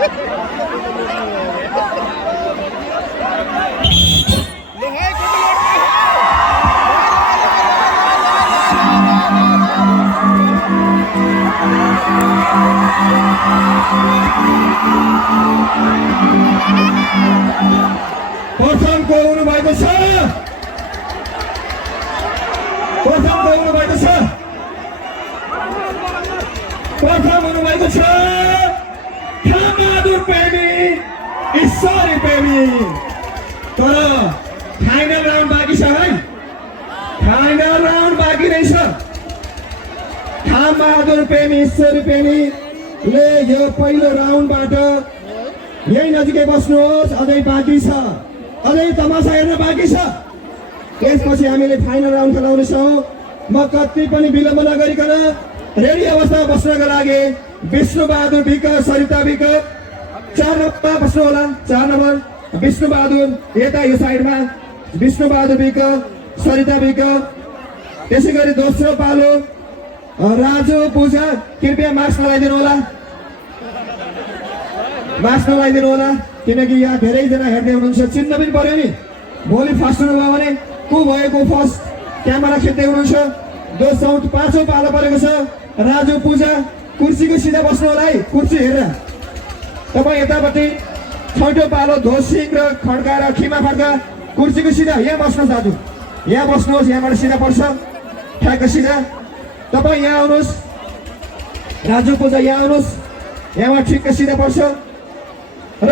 प्रथम को भएको छ प्रथम हुनुभएको छ खामबहादुर प्रेमी ईश्वरी प्रेमी। तर फाइनल राउन्ड बाँकी छ है, फाइनल राउन्ड बाँकी रहेछ। खामबहादुर प्रेमी ईश्वरी प्रेमीले यो पहिलो राउन्डबाट यही नजिकै बस्नुहोस्, अझै बाँकी छ, अझै तमासा हेर्न बाँकी छ। त्यसपछि हामीले फाइनल राउन्ड खेलाउनेछौँ। म कति पनि विलम्ब नगरिकन रेडी अवस्थामा बस्नको लागि विष्णुबहादुर विक, सरिता विक 4 नम्बरमा बस्नु होला। 4 नम्बर विष्णुबहादुर यता यो साइडमा, विष्णुबहादुर विक, सरिता विक। त्यसै गरी दोस्रो पालो राजु पूजा, कृपया मास्क लगाइदिनु होला, मास्क लगाइदिनु होला, किनकि यहाँ धेरैजना हेर्दै हुनुहुन्छ। चिन्न पनि पर्यो नि, भोलि फर्स्ट हुनुभयो भने को भएको फर्स्ट क्यामेरा खिच्दै हुनुहुन्छ। दोस्रो पाँचौँ पालो परेको छ राजु पूजा, कुर्सीको सिधा बस्नु होला है, कुर्सी हेरेर। तपाईँ यतापट्टि छैटौँ पालो धोसिङ र खड्का र खिमा खड्का, कुर्सीको सिधा यहाँ बस्नुहोस् दाजु, यहाँ बस्नुहोस्, यहाँबाट सिधा पर्छ ठ्याक्क सिधा। तपाईँ यहाँ आउनुहोस्, राजु पूजा यहाँ आउनुहोस्, यहाँबाट ठिक्क सिधा पर्छ। र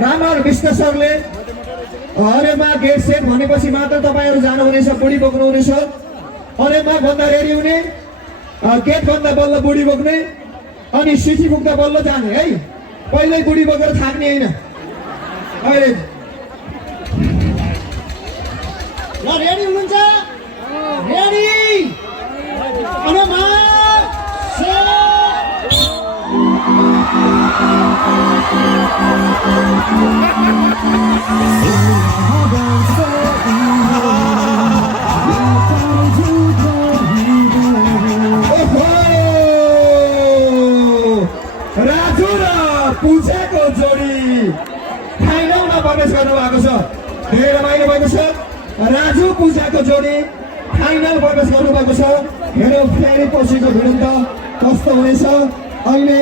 रामर विष्ण सरले हरेमा गेट सेट भनेपछि मात्र तपाईँहरू जानुहुनेछ, बुढी बोक्नुहुनेछ। हरेमा भन्दा रेडी हुने, गेट भन्दा बल्ल बुढी बोक्ने, अनि सिटी पुग्दा बल्ल जाने है, पहिल्यै बुढी बोकेर थाक्ने होइन। अहिले रेडी हुनुहुन्छ? रेडी राजु र पूजाको जोडी फाइनलमा प्रवेश गर्नुभएको छ। धेरै रमाइलो भएको छ। राजु पूजाको जोडी फाइनल प्रवेश गर्नुभएको छ। हेरौँ फेरि पछिको भिडन्त कस्तो हुनेछ। अहिले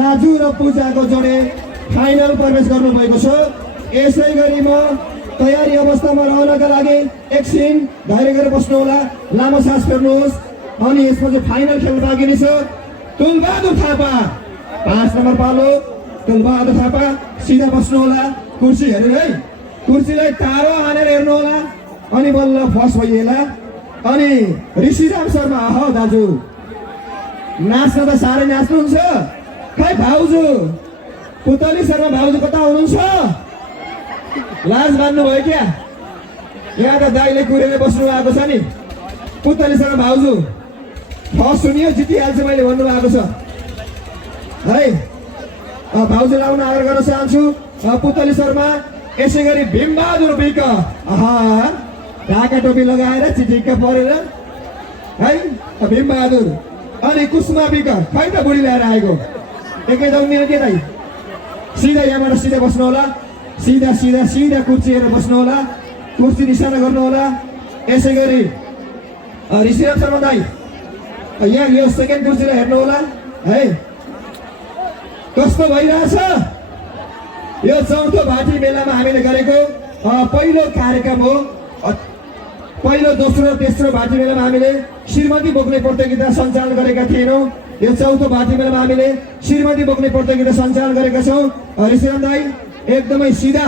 राजु र पूजाको जोडी फाइनल प्रवेश गर्नुभएको छ। यसै गरी म तयारी अवस्थामा रहनका लागि एकछिन धैर्य गरेर बस्नु होला, लामो सास फेर्नुहोस्। अनि यसपछि फाइनल खेल बाँकी नै छ। तुलबहादुर थापा 5 नम्बर पालो, तुलबहादुर थापा सिधा बस्नु होला, कुर्सी हेरेर है, कुर्सीलाई टाढो हानेर हेर्नु होला, अनि बल्ल फर्स्ट भइएला। अनि ऋषिराम शर्मा, आह दाजु नाच्न त साह्रै नाच्नुहुन्छ। खै भाउजू पुतली शर्मा भाउजू कता हुनुहुन्छ? लाज मान्नुभयो क्या? यहाँ त दाइले कुरेर बस्नु भएको छ नि। पुतली शर्मा भाउजू फर्स्ट सुनियो, जितिहाल्छ मैले भन्नुभएको छ है। भाउजू लाउन आग्रह गर्न चाहन्छु। पुतली शर्मा, यसै गरी भीमबहादुर विक, ढाका टोपी लगाएर चिटिक्क परेर है भीमबहादुर। अनि कुसुमा विक, खै त बुढी ल्याएर आएको, एकै दौडिने के दाइ? सिधा यहाँबाट सिधा बस्नु होला, सिधा सिधा सिधा कुर्सी हेरेर बस्नु होला, कुर्सी निशाना गर्नु होला। यसै गरी ऋषिराम शर्मा दाइ यहाँ यो सेकेन्ड कुर्सीलाई हेर्नु होला है, कस्तो भइरहेछ। यो चौथो भाटी मेलामा हामीले गरेको पहिलो कार्यक्रम हो। पहिलो, दोस्रो र तेस्रो भाटी मेलामा हामीले श्रीमती बोक्ने प्रतियोगिता सञ्चालन गरेका थिएनौँ। यो चौथो भाटी मेलामा हामीले श्रीमती बोक्ने प्रतियोगिता सञ्चालन गरेका छौँ। ऋषिराम दाई एकदमै सिधा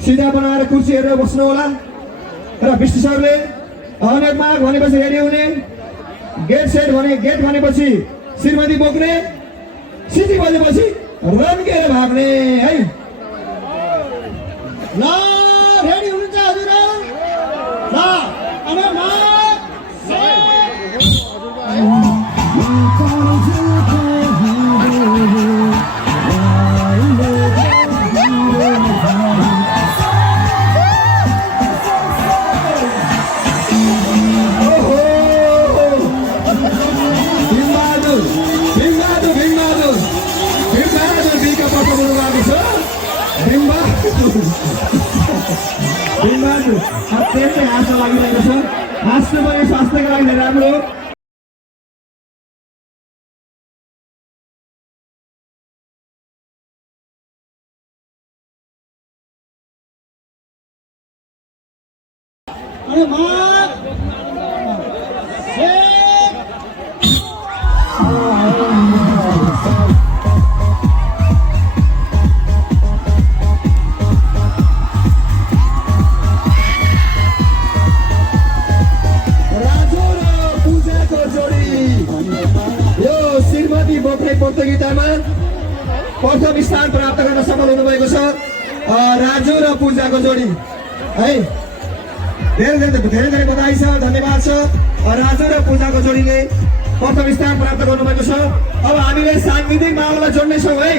सिधा बनाएर कुर्सी हेरेर बस्नु होला। र विष्णु सरले हनेर माग भनेपछि रेडी हुने, गेट सेट भने गेट भनेपछि श्रीमती बोक्ने, सिटी बजेपछि रन्केर भाग्ने है। ल रेडी हुनुहुन्छ हजुर? ल अब श्रीमान अत्यन्तै आशा लागिरहेको छ हाँस्नु पनि स्वास्थ्यको लागि धेरै राम्रो हो। अनि माग राजु र पूजाको जोडी यो श्रीमती बोक्रे प्रतियोगितामा प्रथम स्थान प्राप्त गर्न सफल हुनुभएको छ राजु र पूजाको जोडी है। धेरै धेरै बधाई छ, धन्यवाद छ। राजु र पूजाको जोडीले प्रथम स्थान प्राप्त गर्नुभएको छ। अब हामीले सांगीतिक माहौललाई जोड्नेछौँ है।